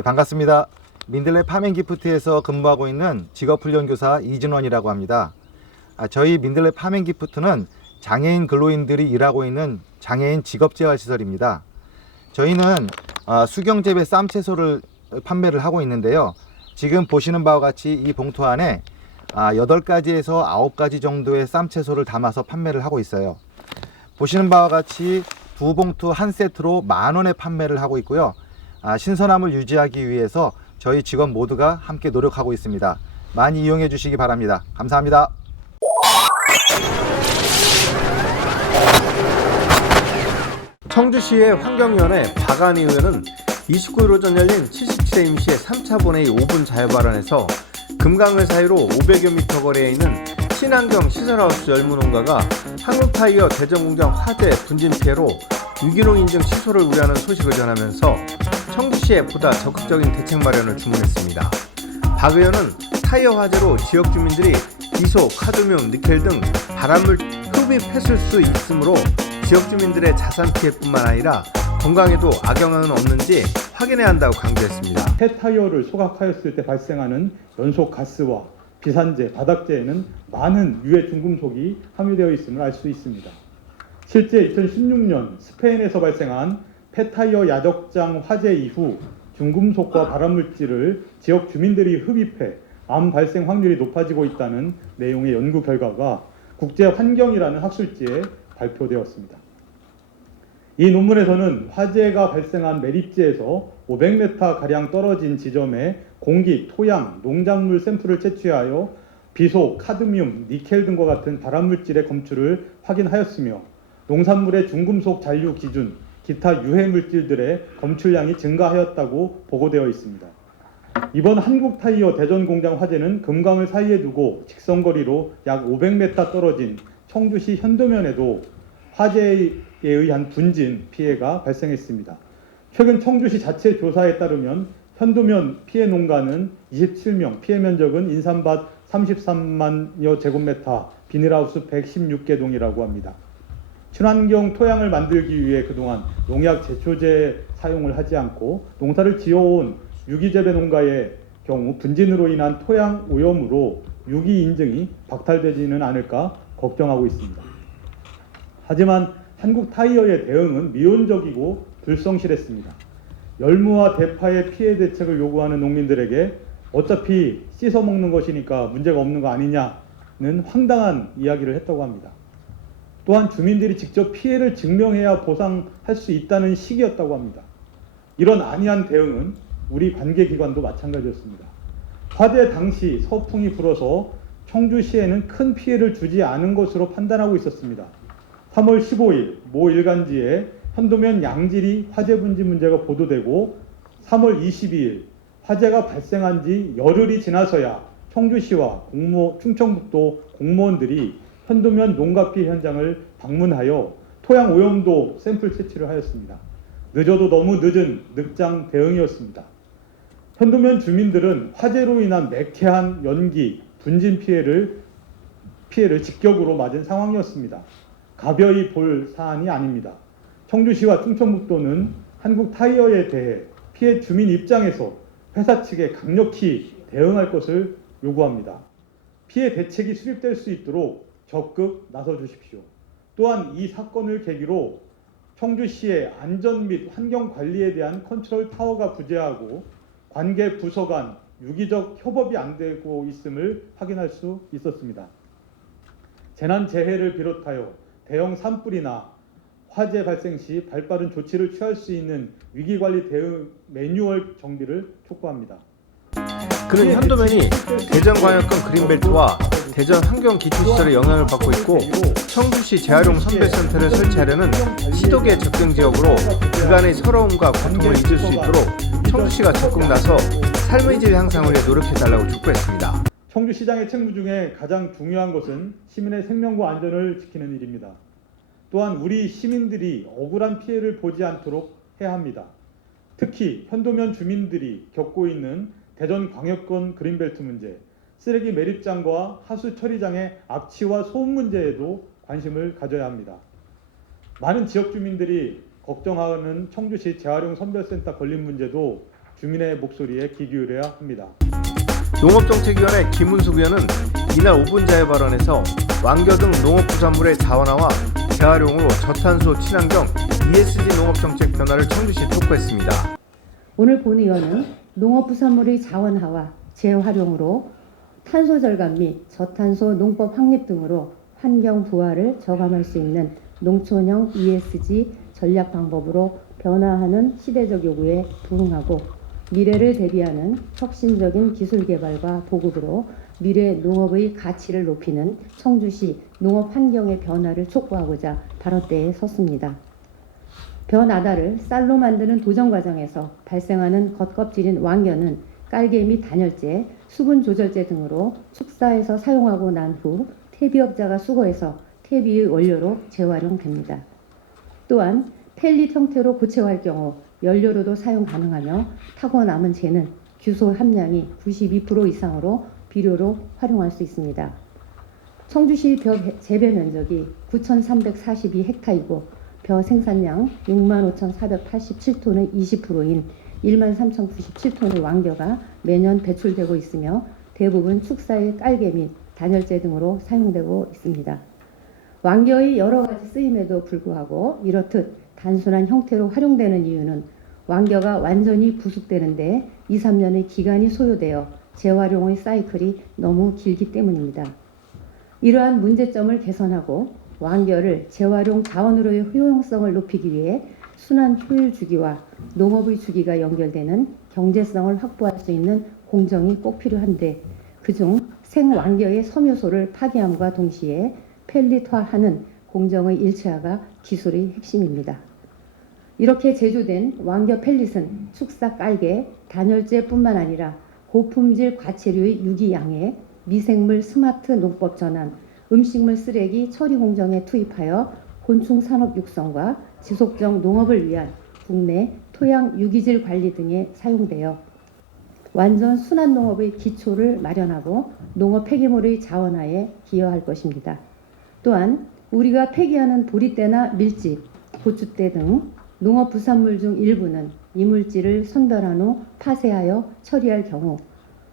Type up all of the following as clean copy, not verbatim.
반갑습니다. 민들레 파밍기프트에서 근무하고 있는 직업훈련교사 이진원이라고 합니다. 저희 민들레 파밍기프트는 장애인 근로인들이 일하고 있는 장애인 직업재활시설입니다. 저희는 수경재배 쌈채소를 판매를 하고 있는데요. 지금 보시는 바와 같이 이 봉투 안에 8가지에서 9가지 정도의 쌈채소를 담아서 판매를 하고 있어요. 보시는 바와 같이 두 봉투 한 세트로 10,000원에 판매를 하고 있고요. 신선함을 유지하기 위해서 저희 직원 모두가 함께 노력하고 있습니다. 많이 이용해 주시기 바랍니다. 감사합니다. 청주시의 환경위원회 박안희 의원은 29일 오전 열린 77회 임시의 3차 본회의 5분 자유발언에서 금강을 사이로 500여 미터 거리에 있는 친환경 시설하우스 열무농가가 한국타이어 대전공장 화재 분진 피해로 유기농 인증 취소를 우려하는 소식을 전하면서 청주시에 보다 적극적인 대책 마련을 주문했습니다. 박 의원은 타이어 화재로 지역 주민들이 기소, 카드뮴, 니켈 등 발암물 흡입했을 수 있으므로 지역 주민들의 자산 피해뿐만 아니라 건강에도 악영향은 없는지 확인해야 한다고 강조했습니다. 폐타이어를 소각하였을 때 발생하는 연소 가스와 비산재, 바닥재에는 많은 유해 중금속이 함유되어 있음을 알 수 있습니다. 실제 2016년 스페인에서 발생한 폐타이어 야적장 화재 이후 중금속과 발암물질을 지역 주민들이 흡입해 암 발생 확률이 높아지고 있다는 내용의 연구 결과가 국제환경이라는 학술지에 발표되었습니다. 이 논문에서는 화재가 발생한 매립지에서 500m가량 떨어진 지점에 공기, 토양, 농작물 샘플을 채취하여 비소, 카드뮴, 니켈 등과 같은 발암물질의 검출을 확인하였으며 농산물의 중금속 잔류 기준, 기타 유해 물질들의 검출량이 증가하였다고 보고되어 있습니다. 이번 한국타이어 대전공장 화재는 금강을 사이에 두고 직선거리로 약 500m 떨어진 청주시 현도면에도 화재에 의한 분진 피해가 발생했습니다. 최근 청주시 자체 조사에 따르면 현도면 피해 농가는 27명, 피해 면적은 인삼밭 33만여 제곱미터, 비닐하우스 116개 동이라고 합니다. 친환경 토양을 만들기 위해 그동안 농약 제초제 사용을 하지 않고 농사를 지어온 유기재배 농가의 경우 분진으로 인한 토양 오염으로 유기 인증이 박탈되지는 않을까 걱정하고 있습니다. 하지만 한국타이어의 대응은 미온적이고 불성실했습니다. 열무와 대파의 피해 대책을 요구하는 농민들에게 어차피 씻어 먹는 것이니까 문제가 없는 거 아니냐는 황당한 이야기를 했다고 합니다. 또한 주민들이 직접 피해를 증명해야 보상할 수 있다는 식이었다고 합니다. 이런 안이한 대응은 우리 관계기관도 마찬가지였습니다. 화재 당시 서풍이 불어서 청주시에는 큰 피해를 주지 않은 것으로 판단하고 있었습니다. 3월 15일 모 일간지에 현도면 양질이 화재 분진 문제가 보도되고 3월 22일 화재가 발생한 지 열흘이 지나서야 청주시와 충청북도 공무원들이 현도면 농가 피해 현장을 방문하여 토양 오염도 샘플 채취를 하였습니다. 늦어도 너무 늦은 늑장 대응이었습니다. 현도면 주민들은 화재로 인한 매캐한 연기, 분진 피해를 직격으로 맞은 상황이었습니다. 가벼이 볼 사안이 아닙니다. 청주시와 충청북도는 한국타이어에 대해 피해 주민 입장에서 회사 측에 강력히 대응할 것을 요구합니다. 피해 대책이 수립될 수 있도록 적극 나서 주십시오. 또한 이 사건을 계기로 청주시의 안전 및 환경 관리에 대한 컨트롤 타워가 부재하고 관계 부서 간 유기적 협업이 안 되고 있음을 확인할 수 있었습니다. 재난 재해를 비롯하여 대형 산불이나 화재 발생 시 발빠른 조치를 취할 수 있는 위기관리 대응 매뉴얼 정비를 촉구합니다. 그는 현도면이 대전광역권 그린벨트와 대전 환경기초시설의 영향을 받고 있고 청주시 재활용 선별센터를 설치하려는 시도계 적정 지역으로 그간의 서러움과 고통을 잊을 수 있도록 청주시가 적극 나서 삶의 질 향상을 위해 노력해달라고 촉구했습니다. 청주시장의 책무 중에 가장 중요한 것은 시민의 생명과 안전을 지키는 일입니다. 또한 우리 시민들이 억울한 피해를 보지 않도록 해야 합니다. 특히 현도면 주민들이 겪고 있는 대전광역권 그린벨트 문제, 쓰레기 매립장과 하수 처리장의 악취와 소음 문제에도 관심을 가져야 합니다. 많은 지역 주민들이 걱정하는 청주시 재활용 선별센터 건립 문제도 주민의 목소리에 귀 기울여야 합니다. 농업정책위원회 김은숙 의원은 이날 5분 자유 발언에서 완겨 등 농업부산물의 자원화와 재활용으로 저탄소 친환경 ESG 농업정책 변화를 청주시에 촉구했습니다. 오늘 본 의원은 농업부산물의 자원화와 재활용으로 탄소 절감 및 저탄소 농법 확립 등으로 환경 부활을 저감할 수 있는 농촌형 ESG 전략 방법으로 변화하는 시대적 요구에 부응하고 미래를 대비하는 혁신적인 기술 개발과 보급으로 미래 농업의 가치를 높이는 청주시 농업 환경의 변화를 촉구하고자 발언대에 섰습니다. 벼나다를 쌀로 만드는 도전 과정에서 발생하는 겉껍질인 왕겨는 깔개 및 단열재, 수분 조절제 등으로 축사에서 사용하고 난 후 퇴비업자가 수거해서 퇴비의 원료로 재활용됩니다. 또한 펠릿 형태로 고체화할 경우 연료로도 사용 가능하며 타고 남은 재는 규소 함량이 92% 이상으로 비료로 활용할 수 있습니다. 청주시 벼 재배 면적이 9,342헥타이고 벼 생산량 65,487톤의 20%인 13,097톤의 왕겨가 매년 배출되고 있으며 대부분 축사의 깔개 및 단열재 등으로 사용되고 있습니다. 왕겨의 여러 가지 쓰임에도 불구하고 이렇듯 단순한 형태로 활용되는 이유는 왕겨가 완전히 부숙되는데 2, 3년의 기간이 소요되어 재활용의 사이클이 너무 길기 때문입니다. 이러한 문제점을 개선하고 왕겨를 재활용 자원으로의 효용성을 높이기 위해 순환 효율 주기와 농업의 주기가 연결되는 경제성을 확보할 수 있는 공정이 꼭 필요한데 그중 생왕겨의 섬유소를 파괴함과 동시에 펠릿화하는 공정의 일체화가 기술의 핵심입니다. 이렇게 제조된 왕겨 펠릿은 축사 깔개, 단열재뿐만 아니라 고품질 과체류의 유기양해, 미생물 스마트 농법 전환, 음식물 쓰레기 처리 공정에 투입하여 곤충 산업 육성과 지속적 농업을 위한 국내 토양 유기질 관리 등에 사용되어 완전 순환 농업의 기초를 마련하고 농업 폐기물의 자원화에 기여할 것입니다. 또한 우리가 폐기하는 보리대나 밀집, 고추대 등 농업 부산물 중 일부는 이물질을 선별한 후 파쇄하여 처리할 경우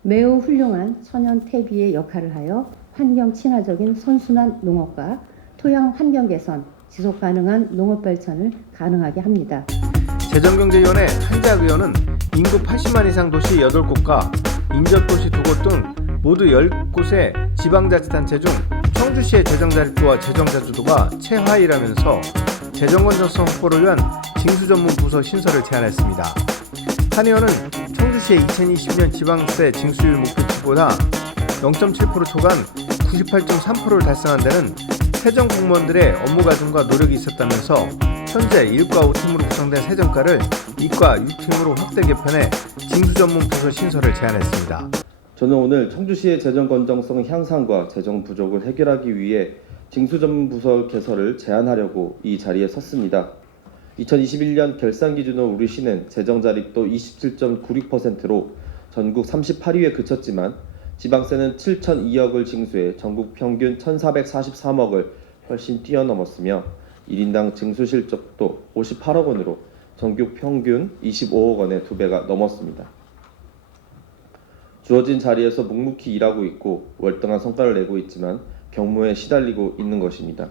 매우 훌륭한 천연 퇴비의 역할을 하여 환경 친화적인 선순환 농업과 토양 환경 개선, 지속 가능한 농업 발전을 가능하게 합니다. 재정경제위원회 한작 의원은 인구 80만 이상 도시 8곳과 인접도시 2곳 등 모두 10곳의 지방자치단체 중 청주시의 재정자립도와 재정자주도가 최하위라면서 재정건전성 확보를 위한 징수전문 부서 신설을 제안했습니다. 한 의원은 청주시의 2020년 지방세 징수율 목표치보다 0.7% 초간 98.3%를 달성한 데는 세정 공무원들의 업무 과정과 노력이 있었다면서 현재 1과 5팀으로 구성된 세정과를 2과 6팀으로 확대 개편해 징수전문 부서 신설을 제안했습니다. 저는 오늘 청주시의 재정 건전성 향상과 재정 부족을 해결하기 위해 징수전문부서 개설을 제안하려고 이 자리에 섰습니다. 2021년 결산 기준으로 우리 시는 재정 자립도 27.96%로 전국 38위에 그쳤지만 지방세는 7,002억을 징수해 전국 평균 1,443억을 훨씬 뛰어넘었으며 1인당 징수 실적도 58억 원으로 전국 평균 25억 원의 2배가 넘었습니다. 주어진 자리에서 묵묵히 일하고 있고 월등한 성과를 내고 있지만 경무에 시달리고 있는 것입니다.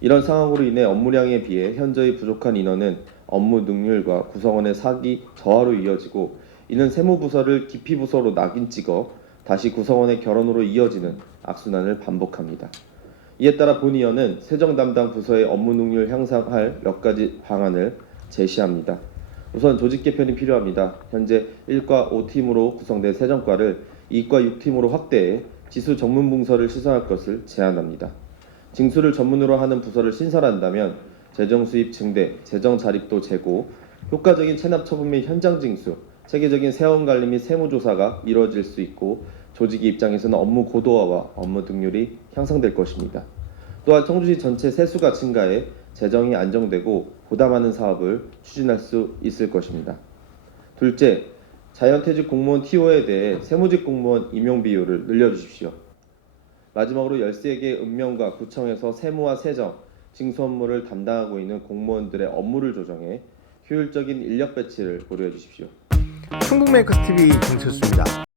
이런 상황으로 인해 업무량에 비해 현저히 부족한 인원은 업무 능률과 구성원의 사기 저하로 이어지고 이는 세무부서를 기피부서로 낙인 찍어 다시 구성원의 결혼으로 이어지는 악순환을 반복합니다. 이에 따라 본 의원은 세정 담당 부서의 업무 능률 향상할 몇 가지 방안을 제시합니다. 우선 조직 개편이 필요합니다. 현재 1과 5팀으로 구성된 세정과를 2과 6팀으로 확대해 지수 전문 부서를 시설할 것을 제안합니다. 징수를 전문으로 하는 부서를 신설한다면 재정 수입 증대, 재정 자립도 제고, 효과적인 체납 처분 및 현장 징수, 체계적인 세원 관리 및 세무조사가 이루어질 수 있고 조직의 입장에서는 업무 고도화와 업무 능률이 향상될 것입니다. 또한 청주시 전체 세수가 증가해 재정이 안정되고 보다 많은 사업을 추진할 수 있을 것입니다. 둘째, 자연퇴직 공무원 TO에 대해 세무직 공무원 임용 비율을 늘려주십시오. 마지막으로 13개 읍면과 구청에서 세무와 세정, 징수 업무를 담당하고 있는 공무원들의 업무를 조정해 효율적인 인력 배치를 고려해 주십시오. 충북메이커스 TV 정철수입니다.